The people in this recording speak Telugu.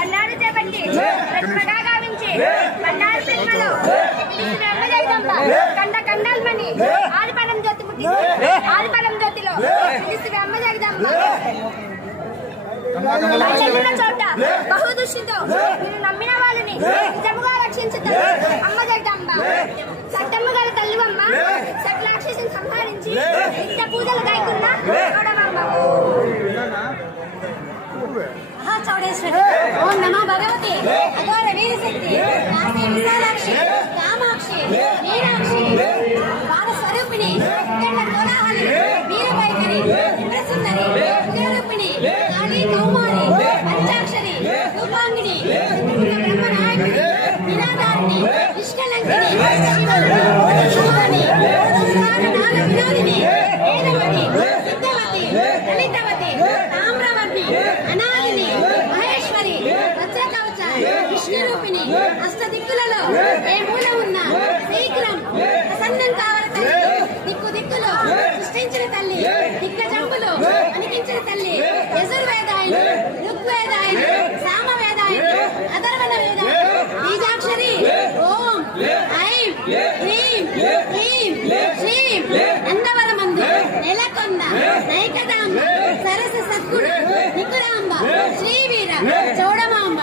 కన్నాడు చేపట్టి ప్రతిభగా గావించి కన్నాడు సినిమాలో కండ కండాల్మని ఆదిపరం జ్యోతి పుట్టి ఆదిపరం జ్యోతిలో అమ్మ జగదమ్మ చోట బహుదృష్టితో నేను నమ్మిన వాళ్ళని నిజముగా రక్షించుతా అమ్మ జగదమ్మ సట్టమ్మ గారి తల్లివమ్మ సట్లాక్షిని సంహరించి నిత్య పూజలు గాయకున్న చౌడేశ్వరి ఓం నమో భగవతి అఘోర వీరశక్తి కాశీ విశాలాక్షి కామాక్షి మీనాక్షి పాదస్వరూపిణి కోలాహలి వీరభైకరి ప్రసుందరి ఉగ్రరూపిణి కాళీ కౌమారి పంచాక్షరి రూపాంగిణి బ్రహ్మనాయకుడి వినాదారిణి నిష్కలంకిని శివాని నాగ వినోదిని వేదవతి సిద్ధవతి లలితవతి తామ్రవర్ణి అనాదిని మహేశ్వరి వజ్రకవచ విష్ణురూపిణి అష్టదిక్కులలో ఏ మూల ఉన్న శీఘ్రం ప్రసన్నం కావల తల్లి దిక్కు దిక్కులో సృష్టించిన తల్లి దిగ్గజంబులు అనిపించిన తల్లి యజుర్వేదాయని ఋగ్వేదాయని సామవేదాయని అథర్వణ వేదాయని బీజాక్షరి ఓం ఐం హ్రీం హ్రీం శ్రీం నందవరమందు నెలకొంద నైకదాంబ సరస సద్గుణ నికురాంబ శ్రీవీర చౌడమాంబ